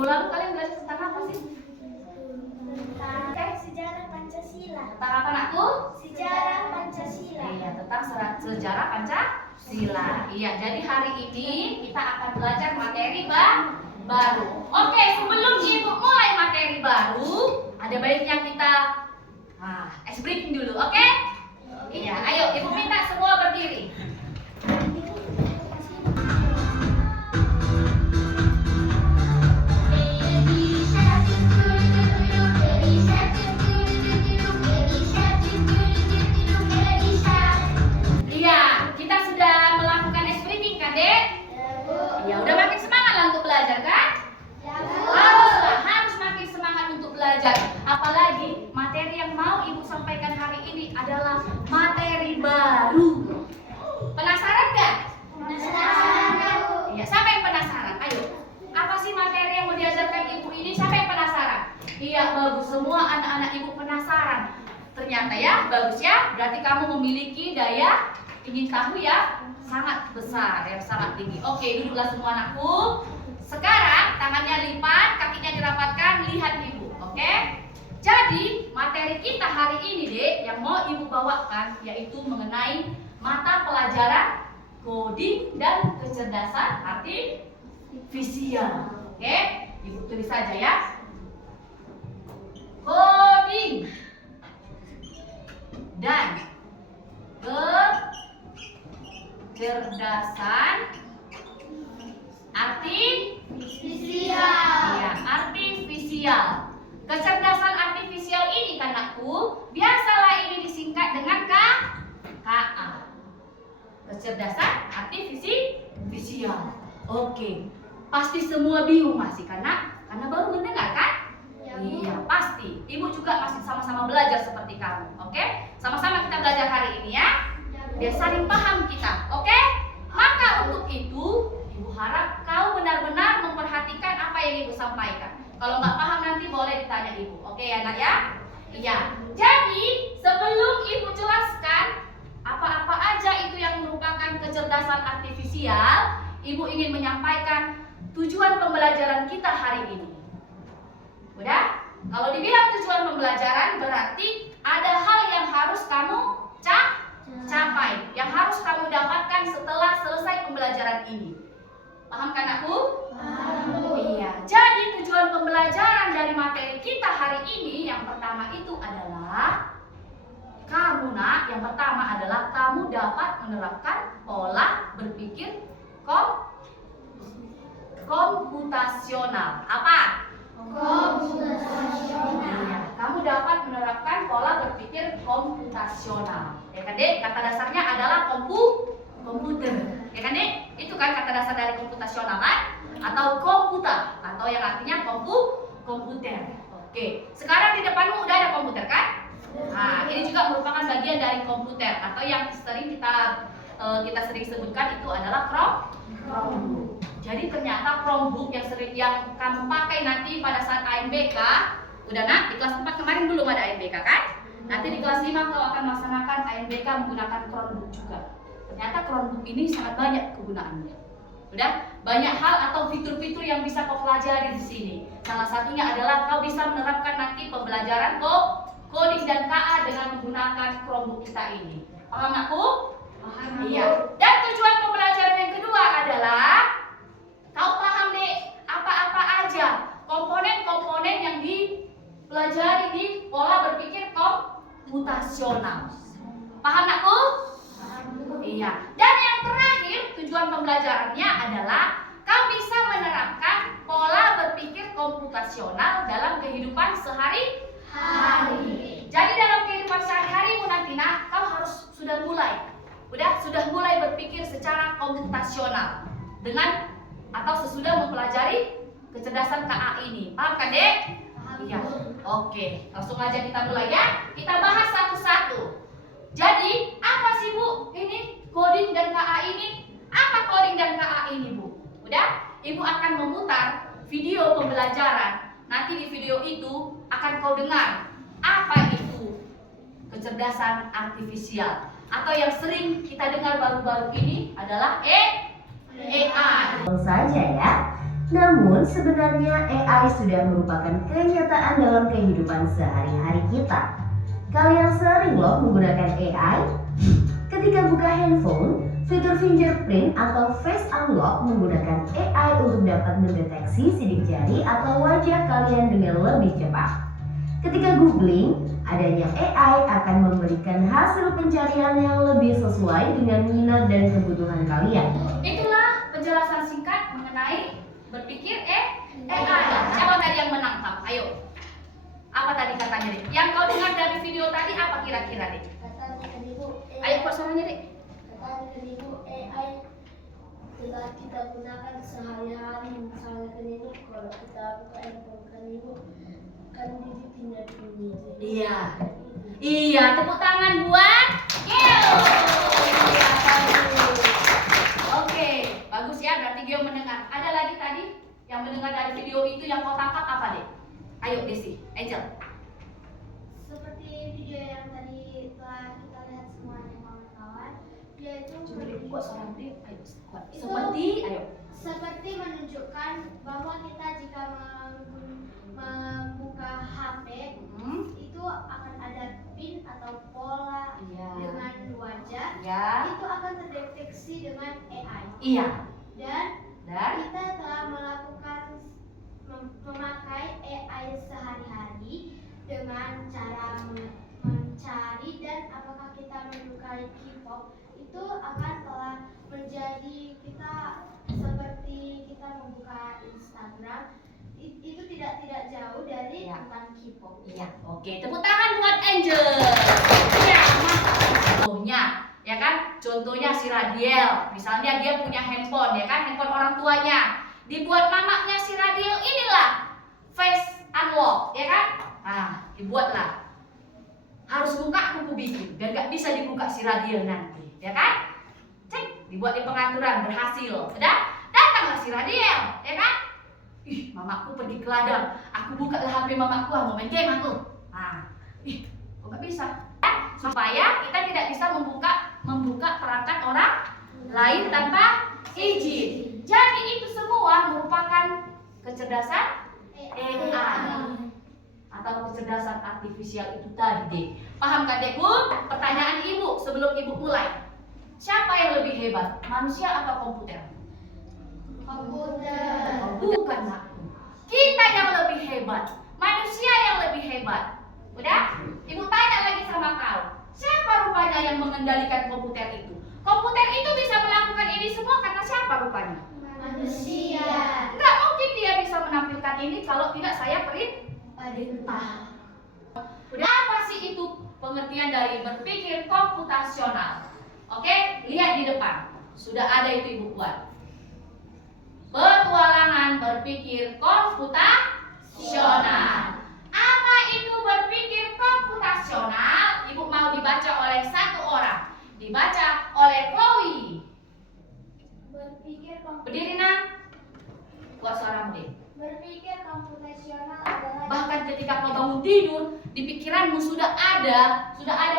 minggu lalu kalian belajar tentang apa sih? Tentang sejarah Pancasila. Tentang apa anakku? Sejarah Pancasila. Iya, tentang sejarah Pancasila. Iya, jadi hari ini kita akan belajar materi baru. Oke, sebelum ibu mulai materi baru, ada baiknya kita ice breaking dulu, oke? Iya, ayo ibu minta semua berdiri. Apalagi materi yang mau ibu sampaikan hari ini adalah materi baru. Penasaran nggak? Penasaran. Iya, siapa yang penasaran? Ayo, apa sih materi yang mau diajarkan ibu ini? Siapa yang penasaran? Iya, bagus, semua anak-anak ibu penasaran. Ternyata ya, bagus ya. Berarti kamu memiliki daya ingin tahu ya sangat besar, yang sangat tinggi. Oke, duduklah semua anakku. Sekarang tangannya lipat, kakinya dirapatkan, lihat ibu. Oke? Jadi materi kita hari ini dek yang mau ibu bawakan yaitu mengenai mata pelajaran coding dan kecerdasan artifisial. Oke, ibu tulis saja ya. Coding dan kecerdasan artifisial. Ya, artifisial. Kecerdasan artifisial ini anakku, biasalah ini disingkat dengan KA. Kecerdasan artifisial. Oke. Pasti semua bingung masih karena baru mendengar kan? Iya, pasti. Ibu juga masih sama-sama belajar seperti kamu. Oke? Sama-sama kita belajar hari ini ya. Biar saling paham kita. Oke? Maka untuk itu, ibu harap kau benar-benar memperhatikan apa yang ibu sampaikan. Kalau nggak paham nanti boleh ditanya ibu. Oke ya nak ya? Iya. Jadi sebelum ibu jelaskan apa-apa aja itu yang merupakan kecerdasan artifisial, ibu ingin menyampaikan tujuan pembelajaran kita hari ini. Udah? Kalau dibilang tujuan pembelajaran berarti ada hal yang harus kamu capai, yang harus kamu dapatkan setelah selesai pembelajaran ini. Paham kan aku? Paham. Iya. Jadi tujuan pembelajaran dari materi kita hari ini yang pertama itu adalah kamu nak, yang pertama adalah kamu dapat menerapkan pola berpikir komputasional. Apa? Komputasional. Iya, kamu dapat menerapkan pola berpikir komputasional. Ya kan dek? Kata dasarnya adalah komputer. Ya kan dek? Itu kan kata dasar dari komputasional kan? Atau komputer, atau yang artinya komputer. Oke, sekarang di depanmu udah ada komputer kan? Nah, ini juga merupakan bagian dari komputer atau yang sering kita sering sebutkan itu adalah Chromebook. Jadi ternyata Chromebook yang kamu pakai nanti pada saat ANBK, udah nak, di kelas 4 kemarin belum ada ANBK kan? Nanti di kelas 5 kau akan melaksanakan ANBK menggunakan Chromebook juga. Ternyata Chromebook ini sangat banyak kegunaannya. Udah, banyak hal atau fitur-fitur yang bisa kau pelajari di sini. Salah satunya adalah kau bisa menerapkan nanti pembelajaran coding dan KA dengan menggunakan Chromebook kita ini. Paham aku? Paham. Iya. Dan tujuan pembelajaran yang kedua adalah kau paham deh apa-apa aja komponen-komponen yang dipelajari di pola berpikir komputasional. Paham aku? Iya. Dan yang terakhir tujuan pembelajarannya adalah kau bisa menerapkan pola berpikir komputasional dalam kehidupan sehari-hari. Jadi dalam kehidupan sehari-harimu nanti nak, kau harus sudah mulai berpikir secara komputasional dengan atau sesudah mempelajari kecerdasan KA ini. Paham kan dek? Iya. Oke, langsung aja kita mulai ya. Kita bahas satu-satu. Jadi, apa sih Bu ini coding dan KA ini? Apa coding dan KA ini Bu? Udah? Ibu akan memutar video pembelajaran. Nanti di video itu akan kau dengar apa itu kecerdasan artifisial. Atau yang sering kita dengar baru-baru ini adalah AI. Tentu saja ya. Namun sebenarnya AI sudah merupakan kenyataan dalam kehidupan sehari-hari kita. Kalian sering loh menggunakan AI? Ketika buka handphone, fitur fingerprint atau face unlock menggunakan AI untuk dapat mendeteksi sidik jari atau wajah kalian dengan lebih cepat. Ketika googling, adanya AI akan memberikan hasil pencarian yang lebih sesuai dengan minat dan kebutuhan kalian. Itulah penjelasan singkat mengenai berpikir AI. Siapa tadi yang menangkap? Ayo. Apa tadi katanya, Dek? Yang kau dengar dari video tadi apa kira-kira, Dek? Kata Ibu Ayo kuat suaranya, Dek. Kata Ibu AI telah kita gunakan sehari-hari. Misalnya kan Ibu, kalau kita buka handphone kan Ibu kan Ibu tinggal bunyi. Iya. Iya, tepuk tangan buat Geo. Oke, bagus ya, berarti Geo mendengar. Ada lagi tadi yang mendengar dari video itu yang kau tangkap apa, Dek? Ayo, Desi, Angel. Seperti video yang tadi telah kita lihat semuanya kawan-kawan, dia itu Coba Dek, kuat suara Dek. Ayo, kuat. Itu- Ayo. seperti menunjukkan bahwa kita jika membuka HP itu akan ada pin atau pola Iya. dengan wajah, Ya. itu akan terdeteksi dengan AI. Iya. Dan Dan kita telah melakukan memakai AI sehari-hari dengan cara mencari, dan apakah kita menyukai K-pop itu akan telah menjadi kita seperti kita membuka Instagram, itu tidak jauh dari Ya. tentang K-pop. iya, oke. Tepuk tangan buat Angel. Ya, mantap. Contohnya, ya kan? Contohnya si Radiel. Misalnya dia punya handphone, ya kan? Handphone orang tuanya. Dibuat mamanya si Radiel inilah face unlock, ya kan? Nah, dibuatlah. Harus buka kuku bikin dan gak bisa dibuka si Radiel nanti, ya kan? Cek, dibuat di pengaturan, berhasil. Udah, datanglah si Radiel, ya kan? Ih, mamaku pergi ke ladang. Aku buka lah HP mamaku, mau main game aku. Nah, kok gak bisa? Ya, supaya kita tidak bisa membuka perangkat orang lain tanpa izin. Jadi itu semua merupakan kecerdasan AI atau kecerdasan artifisial itu tadi, Dek. Paham kan, Dekku? Pertanyaan Ibu sebelum Ibu mulai. Siapa yang lebih hebat, manusia atau komputer? Komputer. Bukan, Nak. Kita yang lebih hebat, manusia yang lebih hebat. Udah? Ibu tanya lagi sama kau. Siapa rupanya yang mengendalikan komputer itu? Komputer itu bisa melakukan ini semua karena siapa rupanya? Manusia. Nggak mungkin dia bisa menampilkan ini kalau tidak saya perintah. Udah, apa sih itu pengertian dari berpikir komputasional? Oke, lihat di depan. Sudah ada itu Ibu buat. Petualangan berpikir komputasional. Apa itu berpikir komputasional? Ibu mau dibaca oleh satu orang. Dibaca oleh Chloe. Berpikir Berdiri, Nak. Buat suaramu, Dek. Berpikir komputasional adalah Bahkan ketika kau bangun tidur, di pikiranmu sudah ada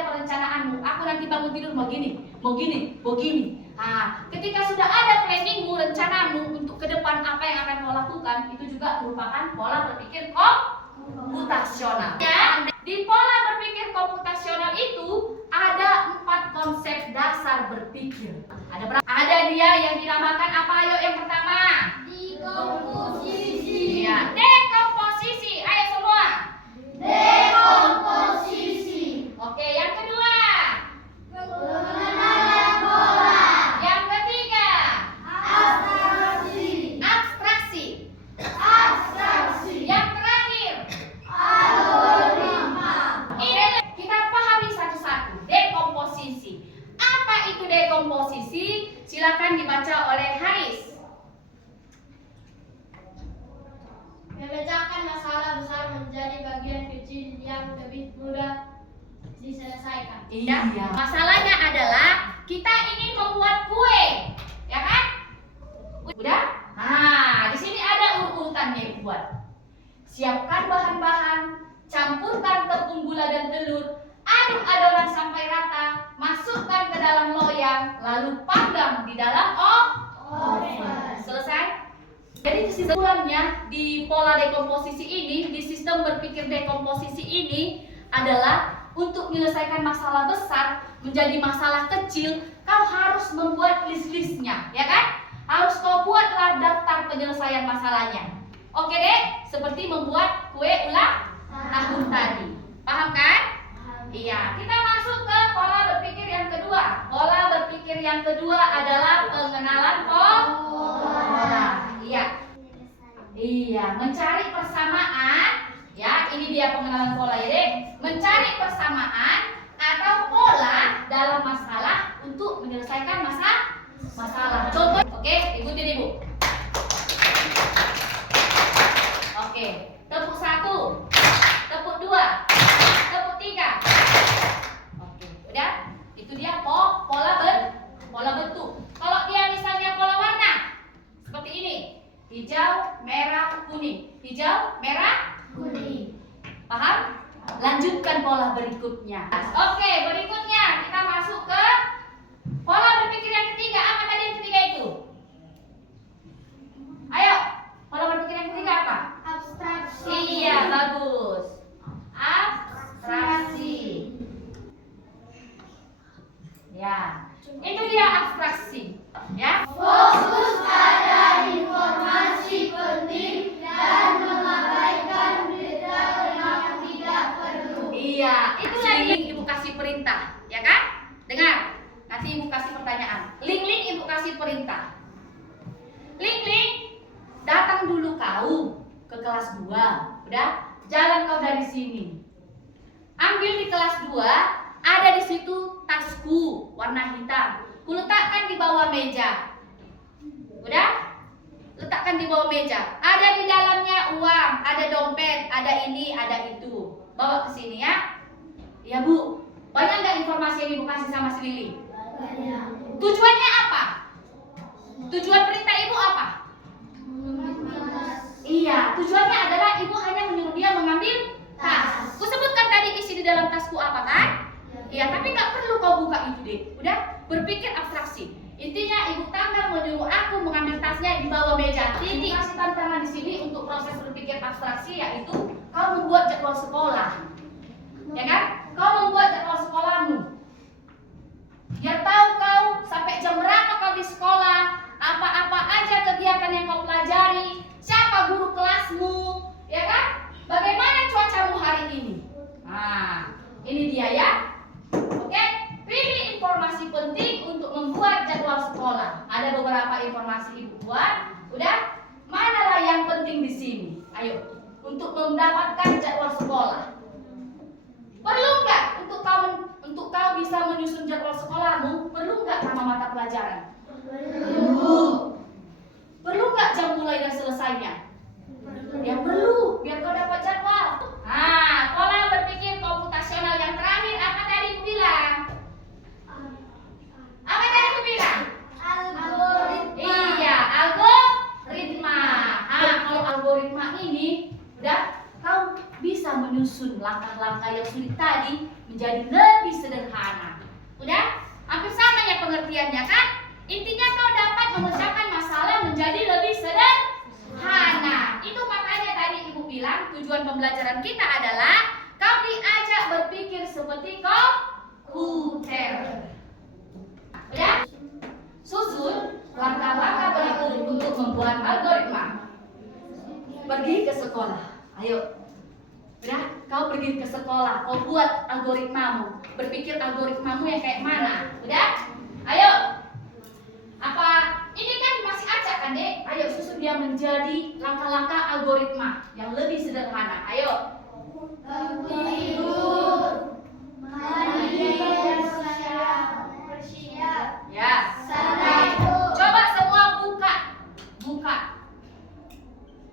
perencanaanmu. Aku nanti bangun tidur mau gini, mau gini, mau gini. Nah, ketika sudah ada planningmu, rencanamu untuk ke depan apa yang akan kau lakukan, itu juga merupakan pola berpikir komputasional. Ya, di pola berpikir komputasional itu ada 4 konsep dasar berpikir. Ada berapa? Ada dia yang dinamakan apa? Ayo yang pertama. dekomposisi. Ya, dekomposisi. Ayo semua. Dekomposisi. Oke, yang kedua. Pengenalan pola. Yang ketiga. Abstraksi. Abstraksi. Abstraksi. Yang terakhir. Algoritma. Ini kita pahami satu-satu. Dekomposisi. Apa itu dekomposisi? Silakan dibaca oleh Haris. Memecahkan masalah besar menjadi bagian kecil yang lebih mudah diselesaikan. Iya. Masalahnya adalah kita ingin membuat kue, ya kan? Udah? Nah, di sini ada urutannya buat. Siapkan bahan-bahan, campurkan tepung gula dan telur, aduk adonan sampai rata, masukkan ke dalam loyang, lalu panggang di dalam oven. Selesai? Jadi kesimpulannya di pola dekomposisi ini, di sistem berpikir dekomposisi ini adalah untuk menyelesaikan masalah besar menjadi masalah kecil, kau harus membuat list-listnya, ya kan? Harus kau buatlah daftar penyelesaian masalahnya. Oke deh, seperti membuat kue ulang tahun tadi. Paham kan? Iya, kita masuk ke pola berpikir yang kedua. Pola berpikir yang kedua adalah pengenalan pola. Iya, mencari persamaan. Ya, ini dia pengenalan pola ya, Dek. Mencari persamaan atau pola dalam masalah untuk menyelesaikan masalah. Contoh, oke, ikutin Ibu. Oke, tepuk 1, tepuk 2, tepuk 3. Oke, udah? Itu dia pola bentuk. Kalau dia misalnya pola warna seperti ini. Hijau, merah, kuning. Hijau, merah, kuning. Paham? Lanjutkan pola berikutnya. Oke, berikutnya kita masuk ke pola berpikir yang ketiga. Apa tadi yang ketiga itu? Ayo, pola berpikir yang ketiga apa? Abstraksi. Iya, bagus. Abstraksi. Ya, itu dia abstraksi. Ya. Fokus pada informasi penting dan mengabaikan detail yang tidak perlu. Iya, itu link Ibu kasih perintah, ya kan? Dengar, nanti Ibu kasih pertanyaan. Link Ibu kasih perintah. Link, datang dulu kau ke kelas 2. Udah? Jalan kau dari sini. Ambil di kelas 2, ada di situ tasku warna hitam. Kuletakkan di bawah meja. Udah? Letakkan di bawah meja. Ada di dalamnya uang, ada dompet, ada ini, ada itu. Bawa ke sini ya. Ya Bu, banyak nggak informasi yang Ibu kasih sama si Lili? Banyak. Tujuannya apa? Tujuan perintah Ibu apa? Iya, tujuannya adalah Ibu hanya menyuruh dia mengambil tas. Kusebutkan tadi isi di dalam tasku apa kan? Iya, tapi nggak perlu kau buka itu deh. Udah, berpikir abstraksi. Intinya Ibu Tangga menyuruh aku mengambil tasnya di bawah meja. Titik kasih tantangan di sini untuk proses berpikir abstraksi, yaitu kau membuat jadwal sekolah. Ya kan? Kau membuat jadwal sekolahmu. Biar tahu kau sampai jam berapa kau di sekolah, apa-apa aja kegiatan yang kau pelajari, siapa guru kelasmu, ya kan? Bagaimana cuacamu hari ini? Nah, ini dia ya. Oke, pilih informasi penting untuk membuat jadwal sekolah. Ada beberapa informasi Ibu buat. Udah? Manalah yang penting di sini? Ayo, untuk mendapatkan jadwal sekolah. Perlu nggak untuk kau bisa menyusun jadwal sekolahmu? Perlu nggak nama mata pelajaran? Perlu. Perlu nggak jam mulai dan selesainya? Ya perlu, biar kau dapat jadwal. Nah, pola berpikir komputasional yang terakhir apa tadi Ibu bilang? Apa tadi Ibu bilang? Algoritma. Iya, algoritma. Nah, kalau algoritma ini udah kau bisa menyusun langkah-langkah yang sulit tadi menjadi lebih sederhana. Udah? Hampir sama ya pengertiannya kan? Intinya kau dapat memecahkan masalah menjadi lebih sederhana. Itu makanya tadi Ibu bilang tujuan pembelajaran kita adalah kau diajak berpikir seperti komputer. Udah? Susun langkah-langkah berikut untuk membuat algoritma. Pergi ke sekolah. Ayo. Udah? Kau pergi ke sekolah, kau buat algoritmamu. Berpikir algoritmamu yang kayak mana. Udah? Ayo. Apa? Ini kan masih acak kan, Dek? Ayo susun dia menjadi langkah-langkah algoritma yang lebih sederhana. Ayo. Tidur. Mandi. Bersiap. Ya. Sarapan. Coba semua buka.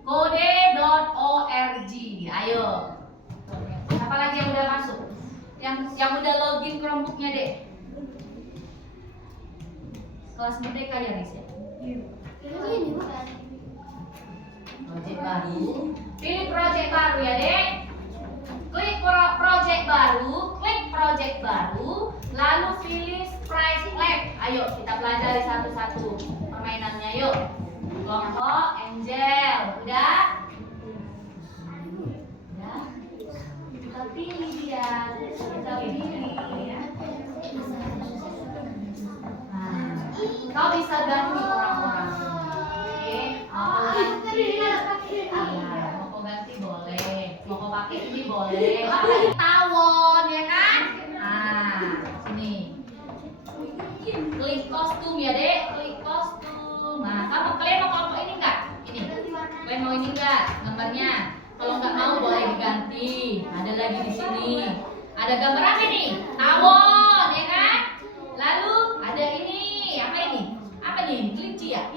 Kode.org. Ayo. Apa lagi yang udah masuk? Yang udah login Chromebook-nya, Dek? Kelas Merdeka ya, Riz ya? Ini bukan. Project baru. Pilih project baru ya, Dek. Klik project baru, lalu pilih Sprite Lab. Ayo kita pelajari satu-satu permainannya, yuk. Kelompok NJ Angel. Udah? Udah? Kita pilih dia. Kita pilih. Nah, kau bisa ganti orang-orang. Oke, mau ganti. Mau kau ganti boleh. Mau kau pakai ini boleh. Apa ini tawon ya kan? Nah, sini. Klik kostum ya dek, klik kostum. Nah, kalian mau kelompok ini enggak? Ini. Kalian mau ini enggak? Gambarnya. Kalau nggak mau boleh diganti. Ada lagi di sini. Ada gambar apa nih? Tawon ya kan? Lalu ada ini. Apa ini? Apa nih? Kelinci ya?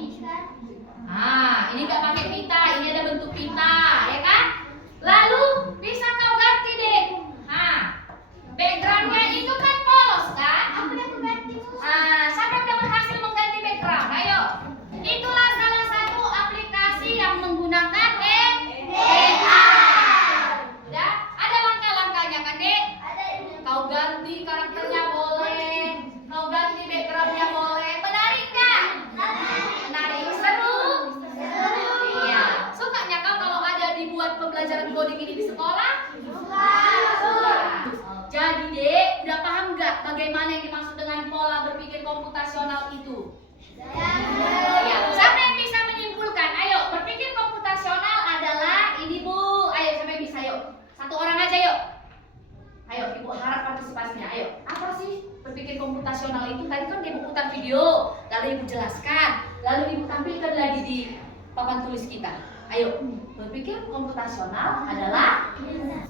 Nah, ini nggak pakai pita. Ini ada bentuk pita ya kan? Lalu bisa kau ganti deh. Nah, backgroundnya itu kan polos kan? Nah, siapa yang udah berhasil mengganti background? Ayo. Itulah salah satu aplikasi yang menggunakan AI. Udah? Ada langkah-langkahnya kan, Dek? Kau ganti karakternya boleh. Kau ganti backgroundnya boleh. Menarik nggak? Menarik. Seru? Iya. Sukanya kau kalau ada dibuat pembelajaran coding ini di sekolah? Suka. Jadi, Dek, udah paham nggak bagaimana yang dimaksud dengan pola berpikir komputasional itu? Ya, siapa yang bisa menyimpulkan? Ayo, berpikir komputasional adalah ini Bu. Ayo, siapa yang bisa? Yuk, satu orang aja yuk. Ayo, Ibu harap partisipasinya. Ayo, apa sih berpikir komputasional itu? Tadi kan Ibu putar video, lalu Ibu jelaskan, lalu Ibu tampilkan lagi di papan tulis kita. Ayo, berpikir komputasional adalah iya,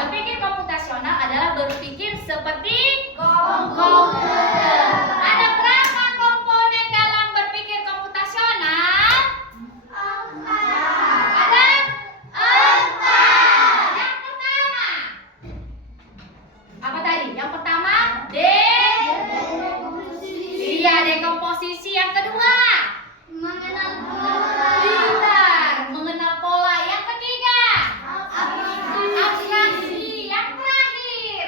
berpikir komputasional adalah berpikir seperti komputer. Ada berapa komponen dalam berpikir komputasional? Ada 4. Yang pertama, apa tadi? Yang pertama, iya, dekomposisi. Yang kedua, pintar, mengenal pola. Yang ketiga, abstraksi. Yang terakhir,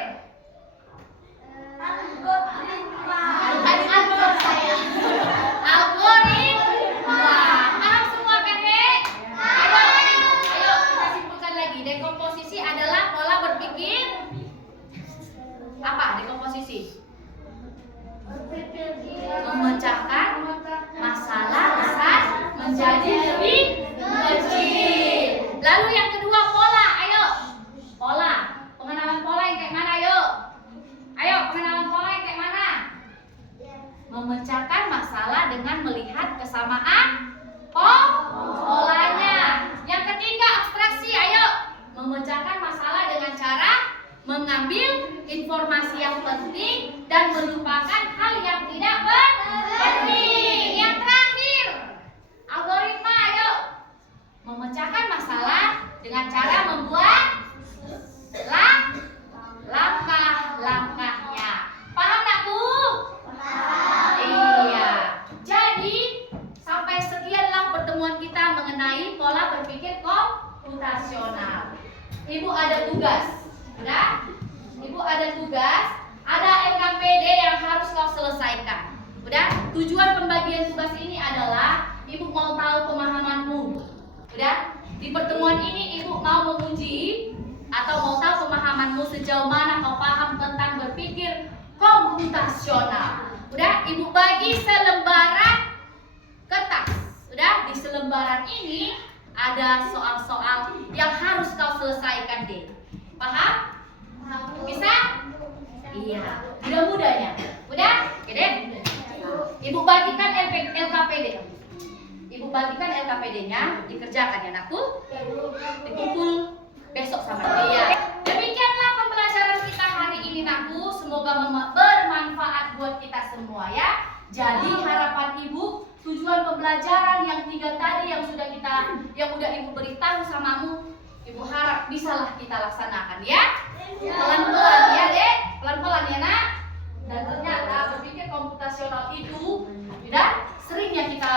algoritma. Paham semua kan, Dek? Ayo kita simpulkan lagi. Dekomposisi adalah pola berpikir. Apa dekomposisi? Memecahkan masalah besar menjadi lebih kecil. Lalu yang kedua, pola. Ayo, pola. Pengenalan pola yang kayak mana? Ayo, pengenalan pola yang kayak mana? Memecahkan masalah dengan melihat kesamaan polanya. Yang ketiga, abstraksi. Ayo, memecahkan masalah dengan cara mengambil informasi yang penting dan melupakan hal yang tidak penting. Yang terakhir, algoritma. Ayo, memecahkan masalah dengan cara membuat langkah-langkahnya. Paham tak, Bu? Iya. Jadi sampai sekianlah pertemuan kita mengenai pola berpikir komputasional. Ibu ada tugas. Udah? Ibu ada tugas. Ada LKPD yang harus kau selesaikan. Udah? Tujuan pembagian tugas ini adalah Ibu mau tahu pemahamanmu. Udah? Di pertemuan ini Ibu mau menguji atau mau tahu pemahamanmu sejauh mana kau paham tentang berpikir komputasional. Udah? Ibu bagi selembaran kertas. Udah? Di selembaran ini ada soal-soal yang harus kau selesaikan, deh. Paham? Bisa? Iya. Mudah-mudahnya. Udah? Oke deh. Ibu bagikan LKPD. Ibu bagikan LKPD-nya, dikerjakan ya, Nakku. Dikumpul besok sama dia. Demikianlah pembelajaran kita hari ini, Nakku. Semoga bermanfaat buat kita semua ya. Jadi harapan Ibu, tujuan pembelajaran yang 3 tadi yang udah Ibu beritahu samamu, Ibu harap bisalah kita laksanakan ya. Pelan-pelan ya, Dek. Pelan-pelan ya, Nak. Dan ternyata berpikir komputasional itu tidak seringnya kita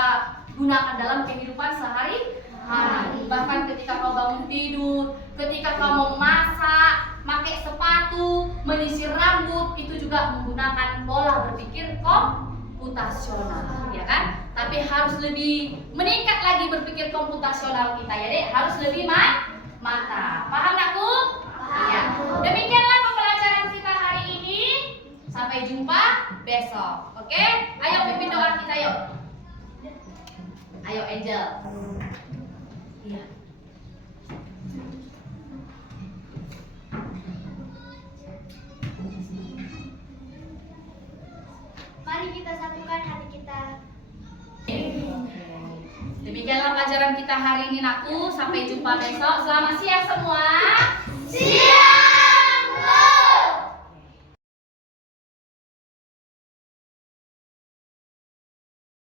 gunakan dalam kehidupan sehari-hari. Bahkan ketika kau bangun tidur, ketika kau mau masak, pakai sepatu, menyisir rambut, itu juga menggunakan pola berpikir komputasional, ya kan? tapi harus lebih meningkat lagi berpikir komputasional kita ya dek, harus lebih mantap. Paham nakku? Iya. Demikianlah pembelajaran kita hari ini. Sampai jumpa besok. Oke? Ayo pimpin doa kita yuk. Ayo Angel. Iya. Mari kita satukan hati kita. Demikianlah pelajaran kita hari ini nakku. Sampai jumpa besok. Selamat siang semua.